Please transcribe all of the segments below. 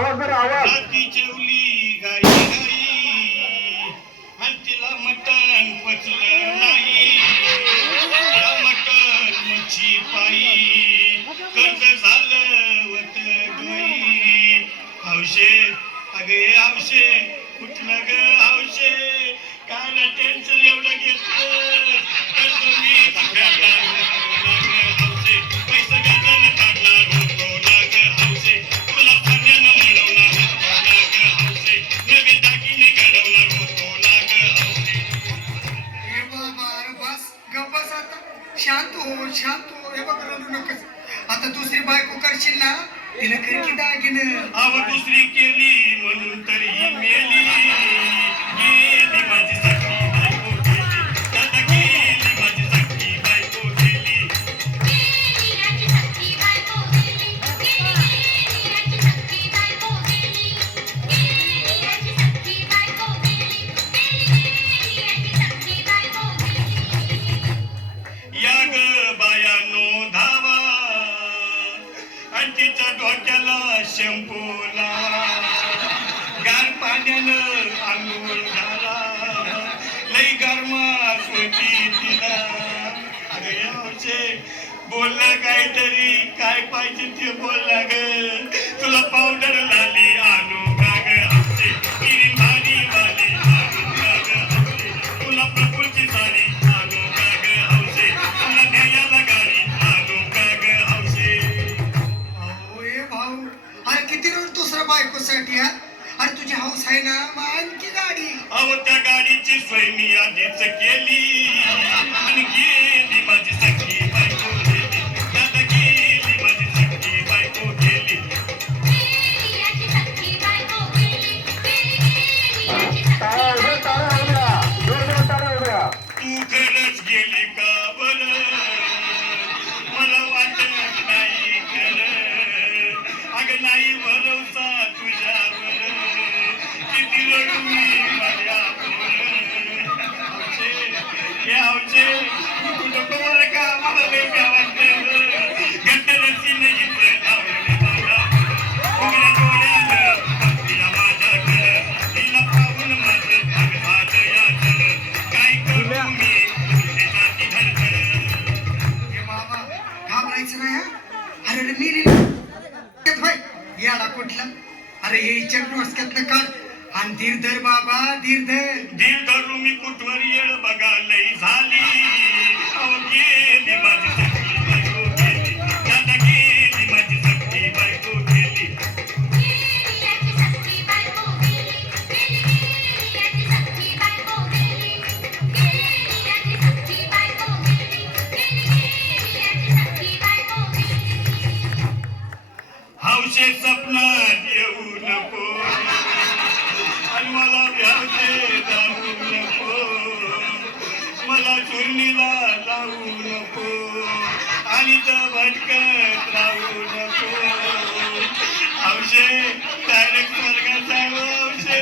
आवाज जरा आवाज. राती जेवली गाई गाई आणि तिला मटण पचलं नाही. या मटण मच्छी पायी कर्ज झालं वत डोई. हौशे अगे हौशे कुठलं ग हौशे काय टेन्शन एवढं घेतलं कर्ज मी फेडणार हौशे पैसे गजल काढणार होतो लाग हौशे तुला सगळ्यांना मिळवणार होतो लाग हौशे नवे दागिने घडवणार होतो लाग हौशे. हे बाबा अरे बस गप्प बस आता. शांत हो. हे बघ रडू नकोस. आता दुसरी बायको करशील ना तिला खरकी दागिनं. अव दुसरी केली म्हणून तरी मेली. गेली माझी सखी बायको गेली. दादा गेली माझी सखी बायको गेली. या ग बायानो धावा आणि तिच्या डोक्याला शॅम्पू लावा. गार पाण्यानं आंघोळ घाला. लई गरमास होती तिला. अगं यावशे बोललं काहीतरी काय पाहिजे ते बोलला ग. तुला पावडर लाली आणू का ग हौशे किरीन भारी वाली आणू का ग हौशे तुला प्रफुल्लची साडी आणू का ग हौशे तुला न्यायाला गाडी आणू का ग हौशे. अहो हे भाऊ अरे किती रोज दुसऱ्या बायकोसाठी हा. अरे तुझी हौस आहे ना मग आणखी गाडी. अहो त्या गाडीची सोय मी आधीच केली आणि गेली माझी सखी बायको गेली. दादा गेली माझी सखी बायको गेली. टाळ्या उद्या, टाळ्या उद्या. जोरदार टाळ्या उद्या. तू खरंच गेली का बरं मला वाटत नाही खरं. अगं नाही भरोसा तुझ्यावर किती रडू मी माझ्यावर. हौशे हे हौशे तू नको बरं का मला लई काय वाटतं. गट्टरची नाही लावले बाबा उघड्या डोळ्यानं तिला माझ्याकडं तिला पाहून माझं भाग याचं काय करू मी तुझे जाती धडधड. हे बाबा घाबरायचं नाही हा. अरे रे मी भाई याला कुठला. अरे हे इच्छा डोसक्यातनं काढ आणि धीर धर बाबा धीर धर. दिल धरू मी कुठवर येळ बघा लई झाली. अहो गेली माझी सखी बायको गेली. दादा गेली माझी सखी बायको गेली. हौशे सपनात येऊ नको आणि मला भ्यावते जाऊ नको. मला चुरणीला लावू नको आणि तर भटकत राहू नको. हौशे डायरेक्ट स्वर्गात जाऊ हौशे.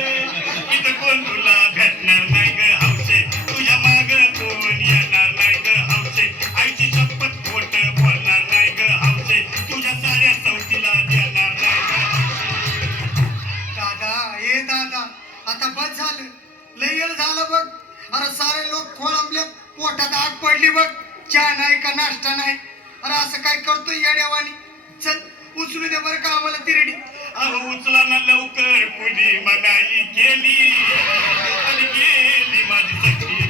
इथं कोण तुला भेटणार नाही ग हौशे. तुझ्या माग कोण येणार नाही ग हौशे. आईची शपथ खोट बोलणार नाही ग हौशे. तुझ्या साऱ्या सवतीला देणार नाही ग हौशे. दादा ए दादा आता बस झालं. लय वेळ झालं बघ. अरे सारे लोक खोळंबले पोटात आग पडली बघ. चहा नाही का नाश्ता नाही. अरे असं काय करतोय येड्यावानी. चल उचलू दे बरं का आम्हाला तिरडी. अहो उचला ना लवकर पुढे मगाई गेली आणि गेली माझी सखी